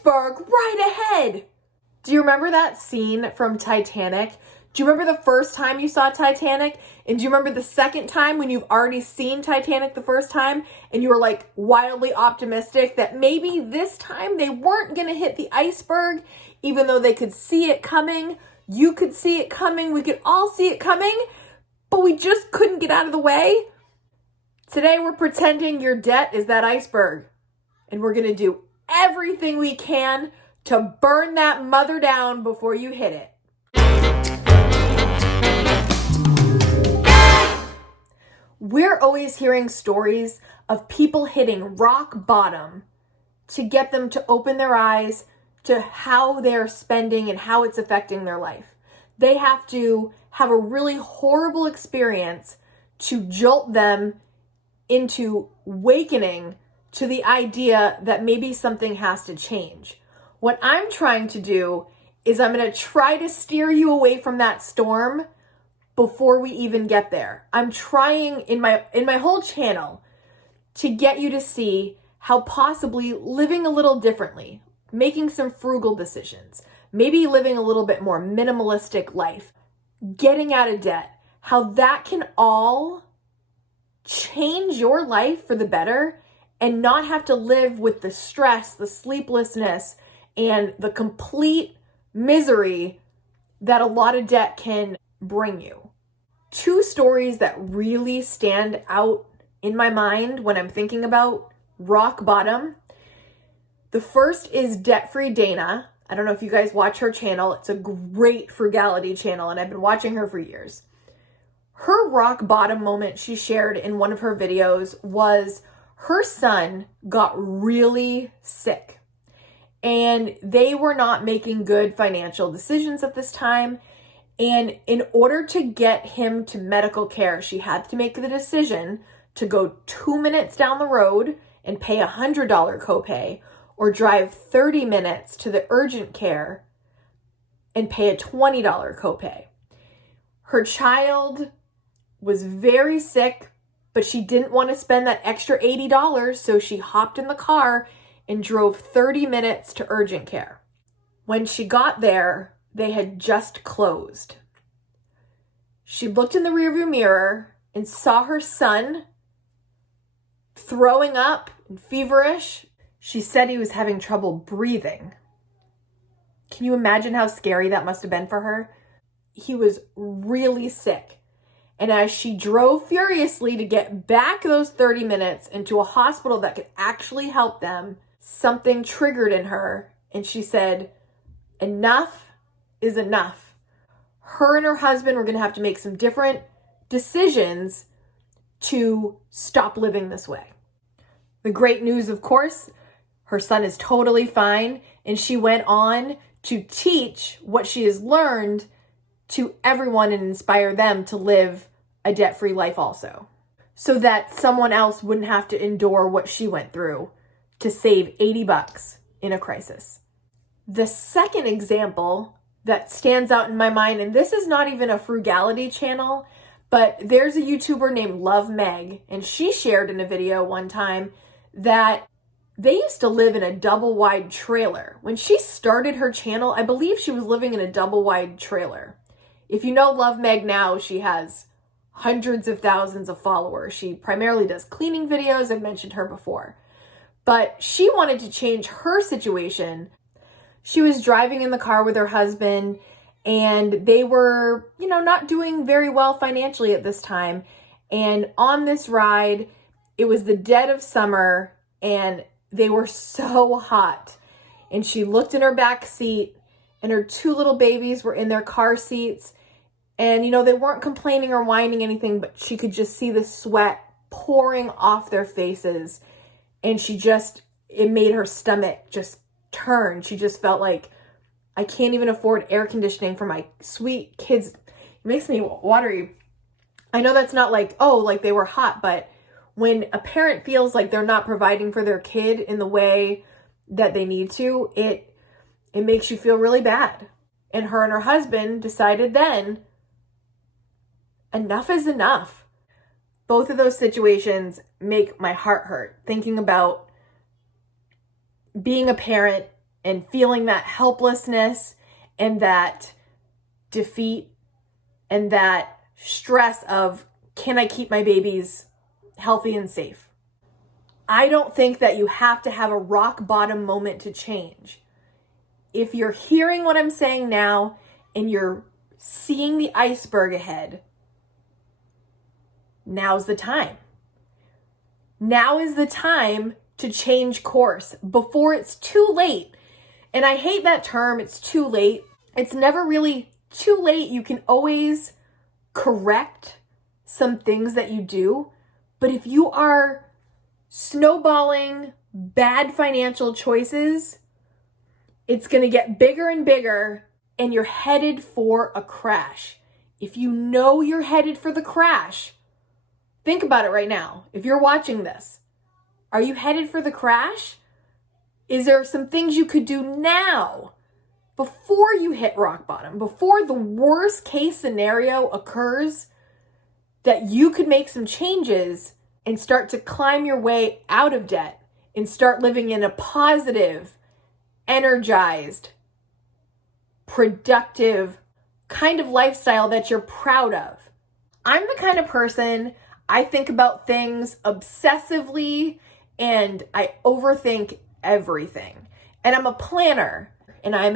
iceberg right ahead. Do you remember that scene from Titanic? Do you remember the first time you saw Titanic? And do you remember the second time when you've already seen Titanic the first time and you were like wildly optimistic that maybe this time they weren't going to hit the iceberg, even though they could see it coming? You could see it coming. We could all see it coming, but we just couldn't get out of the way. Today we're pretending your debt is that iceberg, and we're going to do everything we can to burn that mother down before you hit it. We're always hearing stories of people hitting rock bottom to get them to open their eyes to how they're spending and how it's affecting their life. They have to have a really horrible experience to jolt them into awakening to the idea that maybe something has to change. What I'm trying to do is I'm going to try to steer you away from that storm before we even get there. I'm trying in my whole channel to get you to see how possibly living a little differently, making some frugal decisions, maybe living a little bit more minimalistic life, getting out of debt, how that can all change your life for the better and not have to live with the stress, the sleeplessness, and the complete misery that a lot of debt can bring you. Two stories that really stand out in my mind when I'm thinking about rock bottom. The first is Debt-Free Dana. I don't know if you guys watch her channel. It's a great frugality channel, and I've been watching her for years. Her rock bottom moment she shared in one of her videos was her son got really sick, and they were not making good financial decisions at this time. And in order to get him to medical care, she had to make the decision to go 2 minutes down the road and pay a $100 copay, or drive 30 minutes to the urgent care and pay a $20 copay. Her child was very sick, but she didn't want to spend that extra $80, so she hopped in the car and drove 30 minutes to urgent care. When she got there, they had just closed. She looked in the rearview mirror and saw her son throwing up and feverish. She said he was having trouble breathing. Can you imagine how scary that must have been for her? He was really sick. And as she drove furiously to get back those 30 minutes into a hospital that could actually help them, something triggered in her, and she said, enough is enough. Her and her husband were going to have to make some different decisions to stop living this way. The great news, of course, her son is totally fine, and she went on to teach what she has learned to everyone and inspire them to live a debt-free life also, so that someone else wouldn't have to endure what she went through to save $80 in a crisis. The second example that stands out in my mind, and this is not even a frugality channel, but there's a YouTuber named Love Meg, and she shared in a video one time that they used to live in a double wide trailer. When she started her channel, I believe she was living in a double wide trailer. If you know Love Meg now, she has hundreds of thousands of followers. She primarily does cleaning videos. I've mentioned her before. But she wanted to change her situation. She was driving in the car with her husband, and they were, not doing very well financially at this time. And on this ride, it was the dead of summer, and they were so hot. And she looked in her back seat, and her two little babies were in their car seats. And, they weren't complaining or whining anything, but she could just see the sweat pouring off their faces. And it made her stomach just turn. She just felt like, I can't even afford air conditioning for my sweet kids. It makes me watery. I know that's not like they were hot, but when a parent feels like they're not providing for their kid in the way that they need to, it makes you feel really bad. And her husband decided then, enough is enough. Both of those situations make my heart hurt, thinking about being a parent and feeling that helplessness and that defeat and that stress of, can I keep my babies healthy and safe? I don't think that you have to have a rock bottom moment to change. If you're hearing what I'm saying now and you're seeing the iceberg ahead, now's the time. Now is the time to change course before it's too late. And I hate that term, it's too late. It's never really too late. You can always correct some things that you do. But if you are snowballing bad financial choices, it's going to get bigger and bigger and you're headed for a crash. If you know you're headed for the crash, think about it right now. If you're watching this, are you headed for the crash? Is there some things you could do now before you hit rock bottom, before the worst case scenario occurs, that you could make some changes and start to climb your way out of debt and start living in a positive, energized, productive kind of lifestyle that you're proud of? I'm the kind of person, I think about things obsessively and I overthink everything. And I'm a planner and I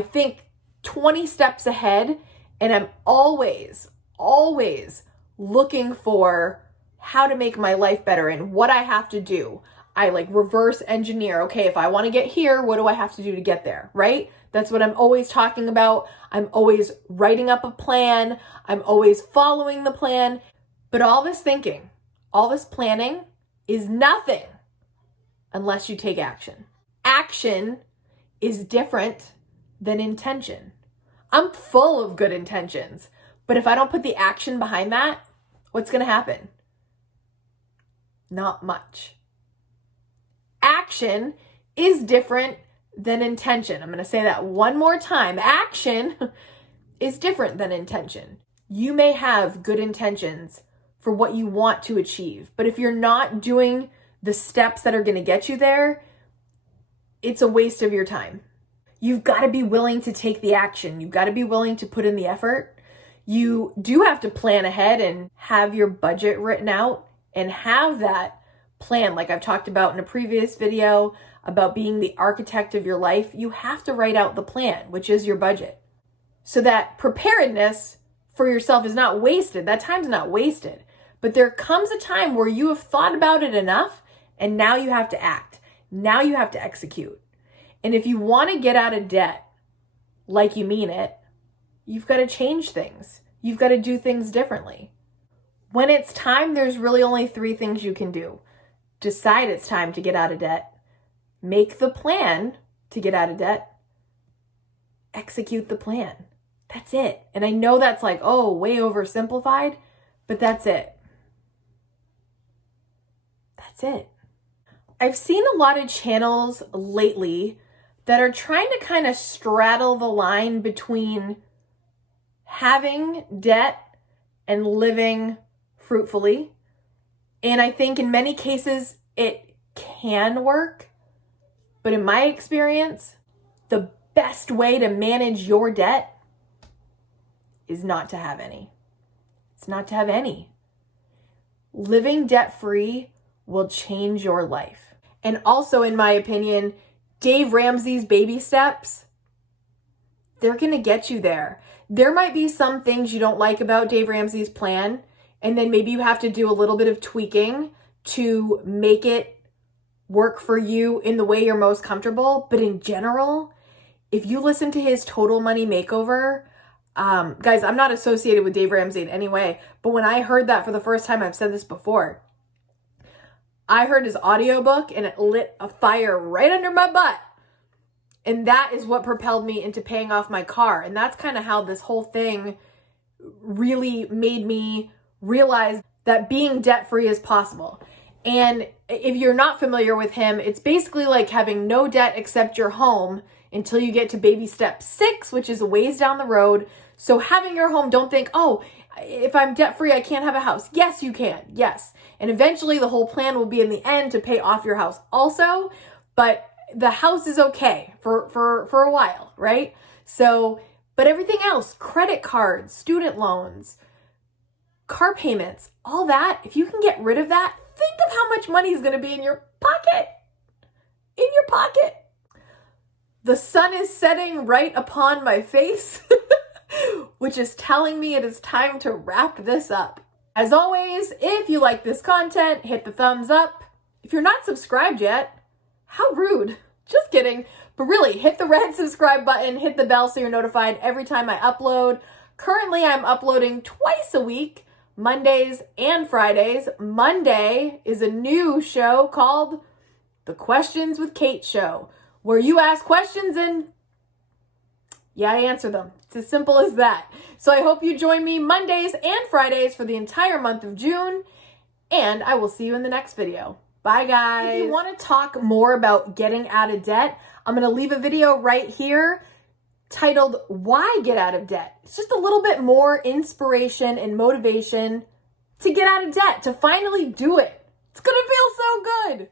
think 20 steps ahead, and I'm always looking for how to make my life better and what I have to do. I like reverse engineer. Okay, if I want to get here, what do I have to do to get there, right? That's what I'm always talking about. I'm always writing up a plan. I'm always following the plan. But all this thinking, all this planning is nothing unless you take action. Action is different than intention. I'm full of good intentions, but if I don't put the action behind that, what's going to happen? Not much. Action is different than intention. I'm going to say that one more time. Action is different than intention. You may have good intentions for what you want to achieve, but if you're not doing the steps that are going to get you there, it's a waste of your time. You've got to be willing to take the action. You've got to be willing to put in the effort. You do have to plan ahead and have your budget written out and have that plan. Like I've talked about in a previous video about being the architect of your life, you have to write out the plan, which is your budget. So that preparedness for yourself is not wasted. That time's not wasted. But there comes a time where you have thought about it enough and now you have to act. Now you have to execute. And if you want to get out of debt like you mean it, you've got to change things. You've got to do things differently. When it's time, there's really only 3 things you can do. Decide it's time to get out of debt. Make the plan to get out of debt. Execute the plan. That's it. And I know that's like, oh, way oversimplified, but that's it. That's it. I've seen a lot of channels lately that are trying to kind of straddle the line between having debt and living fruitfully. And I think in many cases it can work. But in my experience, the best way to manage your debt is not to have any. It's not to have any. Living debt-free will change your life. And also, in my opinion, Dave Ramsey's baby steps, they're going to get you there. There might be some things you don't like about Dave Ramsey's plan, and then maybe you have to do a little bit of tweaking to make it work for you in the way you're most comfortable. But in general, if you listen to his Total Money Makeover, guys, I'm not associated with Dave Ramsey in any way, but when I heard that for the first time, I've said this before, I heard his audiobook and it lit a fire right under my butt. And that is what propelled me into paying off my car. And that's kind of how this whole thing really made me realize that being debt-free is possible. And if you're not familiar with him, it's basically like having no debt except your home until you get to baby step 6, which is a ways down the road. So having your home, don't think, oh, if I'm debt free, I can't have a house. Yes, you can. Yes. And eventually the whole plan will be in the end to pay off your house also, but the house is okay for a while, right? So, but everything else, credit cards, student loans, car payments, all that, if you can get rid of that, think of how much money is going to be in your pocket. In your pocket. The sun is setting right upon my face, which is telling me it is time to wrap this up. As always, if you like this content, hit the thumbs up. If you're not subscribed yet, how rude. Just kidding. But really, hit the red subscribe button, hit the bell so you're notified every time I upload. Currently, I'm uploading twice a week, Mondays and Fridays. Monday is a new show called The Questions with Kate Show, where you ask questions and I answer them. It's as simple as that. So I hope you join me Mondays and Fridays for the entire month of June, and I will see you in the next video. Bye, guys. If you want to talk more about getting out of debt, I'm going to leave a video right here titled Why Get Out of Debt. It's just a little bit more inspiration and motivation to get out of debt, to finally do it. It's going to feel so good.